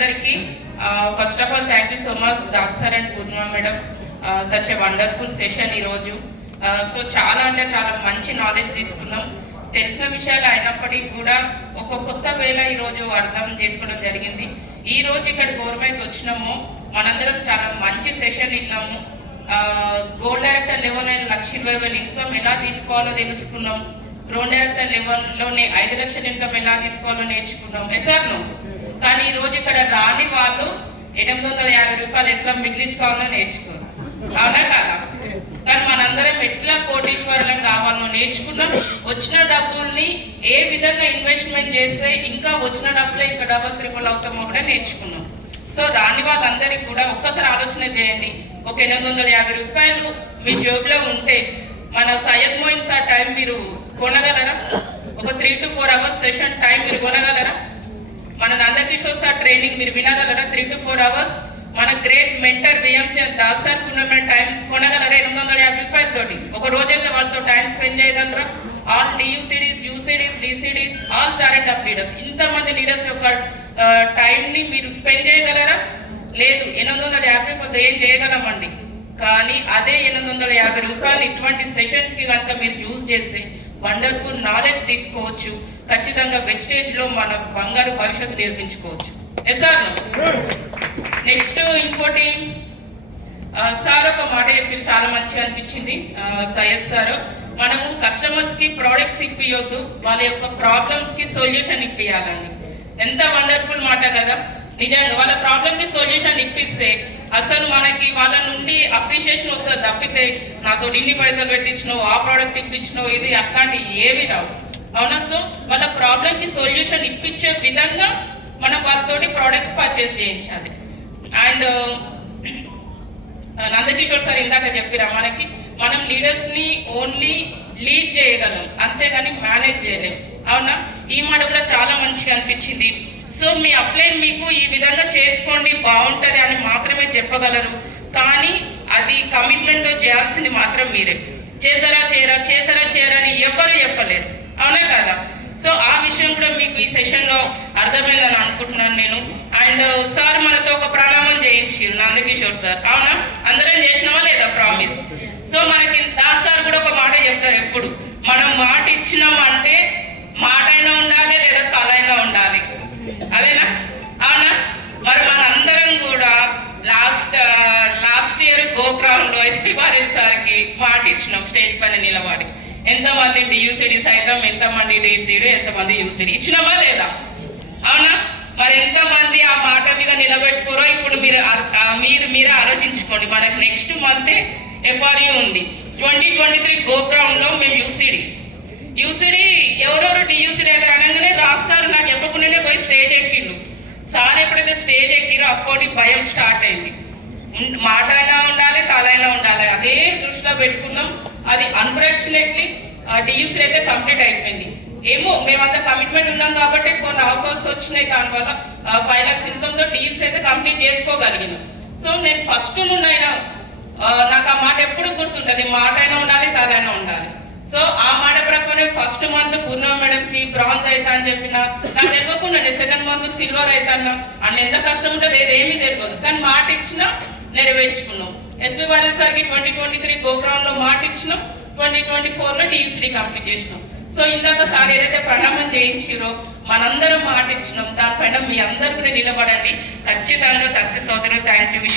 అందరికీ first of all thank you so much Das sir and Purnima madam such a wonderful session ఈరోజు. So చాలా అంటే చాలా మంచి నాలెడ్జ్ తీసుకున్నాం. తెలిసిన విషయాలు అయినప్పటికీ కూడా ఒక కొత్త వేళ ఈరోజు అర్థం చేసుకోవడం జరిగింది. ఈ రోజు ఇక్కడ గవర్నమెంట్ వచ్చినాము, మనందరం చాలా మంచి సెషన్ విన్నాము. గోల్డ్ డైరెక్టర్ లెవెల్ 1,20,000 ఇన్కమ్ ఎలా తీసుకోవాలో తెలుసుకున్నాం. డ్రోన్ డైరెక్టర్ లెవెల్లోనే 5 లక్షల ఇన్కమ్ ఎలా తీసుకోవాలో నేర్చుకున్నాం. ఎసార్ను కానీ ఈ రోజు ఇక్కడ రాని వాళ్ళు 850 రూపాయలు ఎట్లా మిగిలించుకోవాలో నేర్చుకోరు, అవునా కాదా? కానీ మనందరం ఎట్లా కోటీశ్వరులం కావాలో నేర్చుకున్నాం. వచ్చిన డబ్బుల్ని ఏ విధంగా ఇన్వెస్ట్మెంట్ చేస్తే ఇంకా వచ్చిన డబ్బులే ఇంకా డబల్ ట్రిపుల్ అవుతామో కూడా నేర్చుకున్నాం. సో రాని వాళ్ళందరికీ కూడా ఒక్కసారి ఆలోచన చేయండి. ఒక 850 రూపాయలు మీ జోబులో ఉంటే మన సయ్యద్ మోయిన్ సార్ టైం మీరు కొనగలరా? ఒక 3 to 4 hours సెషన్ టైం మీరు కొనగలరా? మన నందకిషోర్ సార్ ట్రైనింగ్ మీరు వినగలరా? 3 to 4 hours. మన great mentor VMC Das sir ఉన్న టైం కొనగలరా? 850 రూపాయలతోటి ఒక రోజైతే వాళ్ళతో టైం స్పెండ్ చేయగలరా? ఆల్ డియూసిడీస్, యూసిడీస్, డిసిడీస్, ఆల్ స్టార్ట్ అప్ లీడర్స్, ఇంతమంది లీడర్స్ యొక్క టైంని మీరు స్పెండ్ చేయగలరా? లేదు. 850 రూపాయలతో ఏం చేయగలమండి. కానీ అదే 850 రూపాయలు ఇటువంటి సెషన్స్కి కనుక మీరు యూజ్ చేసి వండర్ఫుల్ నాలెడ్జ్ తీసుకోవచ్చు. ఖచ్చితంగా వెస్టేజ్లో మన బంగారు భవిష్యత్తు నిర్మించుకోవచ్చు. సార్ నెక్స్ట్ ఇంకోటి సార్ ఒక మాట చెప్పి చాలా మంచిగా అనిపించింది. సయ్యద్ సార్, మనము కస్టమర్స్కి ప్రోడక్ట్స్ ఇప్పియొద్దు, వాళ్ళ యొక్క ప్రాబ్లమ్స్కి సొల్యూషన్ ఇప్పియాలని. ఎంత వండర్ఫుల్ మాట కదా. నిజంగా వాళ్ళ ప్రాబ్లమ్కి సొల్యూషన్ ఇప్పిస్తే అసలు మనకి వాళ్ళ నుండి అప్రిషియేషన్ వస్తుంది తప్పితే నాతో ఇన్ని పైసలు పెట్టించినావు, ఆ ప్రోడక్ట్ ఇప్పించినావు, ఇది అట్లాంటివి ఏవి రావు, అవునా? సో వాళ్ళ ప్రాబ్లంకి సొల్యూషన్ ఇప్పించే విధంగా మనం వాళ్ళతోటి ప్రోడక్ట్స్ పర్చేస్ చేయించాలి. అండ్ నందకిషోర్ సార్ ఇందాక చెప్పిరా, మనం లీడర్స్ని ఓన్లీ లీడ్ చేయగలం, అంతేగాని మేనేజ్ చేయలేం, అవునా? ఈ మాట కూడా చాలా మంచిగా అనిపించింది. సో మీ అప్లైన్ మీకు ఈ విధంగా చేసుకోండి బాగుంటుంది అని మాత్రమే చెప్పగలరు, కానీ అది కమిట్మెంట్తో చేయాల్సింది మాత్రం మీరే. చేసారా చేయరా అని ఎవ్వరు చెప్పలేరు, అవునా కదా? సో ఆ విషయం కూడా మీకు ఈ సెషన్లో అర్థమైందని అనుకుంటున్నాను నేను. అండ్ సార్ మనతో ఒక ప్రణామం చేయించారు నందకిషోర్ సార్, అవునా? అందరం చేసినావా లేదా ప్రామిస్? సో మనకి దాస్ సార్ కూడా ఒక మాట చెప్తారు ఎప్పుడు, మనం మాట ఇచ్చినామంటే మాట అయినా ఉండాలి లేదా తలైనా ఉండాలి, అదేనా? అవునా? మరి మనందరం కూడా లాస్ట్ ఇయర్ గోక్రామ్లో ఎస్పీ బారెల్ సార్కి మాట ఇచ్చినాం స్టేజ్ పైన నిలబడి. ఎంతమంది డియూసిడీ సైతం, ఎంతమంది డిసిడి, ఎంతమంది యూసిడి ఇచ్చినామా లేదా? అవునా? మరి ఎంతమంది ఆ మాట మీద నిలబెట్టుకోరో ఇప్పుడు మీరే ఆలోచించుకోండి. మనకి నెక్స్ట్ మంత్ ఎఫ్ఆర్యూ ఉంది. 2023 గోక్రామ్లో మేము యూసిడి ఎవరెవరు డియూసిడి అయితే అనగానే రాజ్ సార్ నాకు చెప్పకుండానే పోయి స్టేజ్ ఎక్కిండు. సార్ ఎప్పుడైతే స్టేజ్ ఎక్కిరో అప్పటి భయం స్టార్ట్ అయింది. మాట అయినా ఉండాలి, తలైనా ఉండాలి, అదే దృష్టిలో పెట్టుకున్నాం. అది అన్ఫార్చునేట్లీ డియూసిడి అయితే కంప్లీట్ అయిపోయింది. ఏమో మేమంతా కమిట్మెంట్ ఉన్నాం కాబట్టి కొన్ని ఆఫర్స్ వచ్చినాయి, దానివల్ల 5 lakhs ఇన్కమ్తో డియూసిడి అయితే కంప్లీట్ చేసుకోగలిగినాం. సో నేను ఫస్ట్ నుండి అయినా నాకు ఆ మాట ఎప్పుడు గుర్తుంటుంది, మాట అయినా ఉండాలి, తలైనా ఉండాలి. సో ఆ మాట ప్రకారం ఫస్ట్ మంత్ పూర్ణిమ మేడంకి బ్రాంజ్ అవుతా అని చెప్పిన నాకు తెలియకుండా సెకండ్ మంత్ సిల్వర్ అవుతాను. అండ్ ఎంత కష్టం ఉంటుంది ఏమీ తెలియదు, కానీ మాట ఇచ్చినా నెరవేర్చుకున్నాం. ఎస్పీ బారెల్ సార్కి 2023 గోక్రామ్లో మాట ఇచ్చినాం, 2024లో డియూసిడి కంప్లీట్ చేసినాం. సో ఇందాక సార్ ఏదైతే ప్రణామం చేయించారో మనందరం మాట ఇచ్చినాం, దానిపైన మీ అందరూ కూడా నిలబడండి, ఖచ్చితంగా సక్సెస్ అవుతారో. Thank you.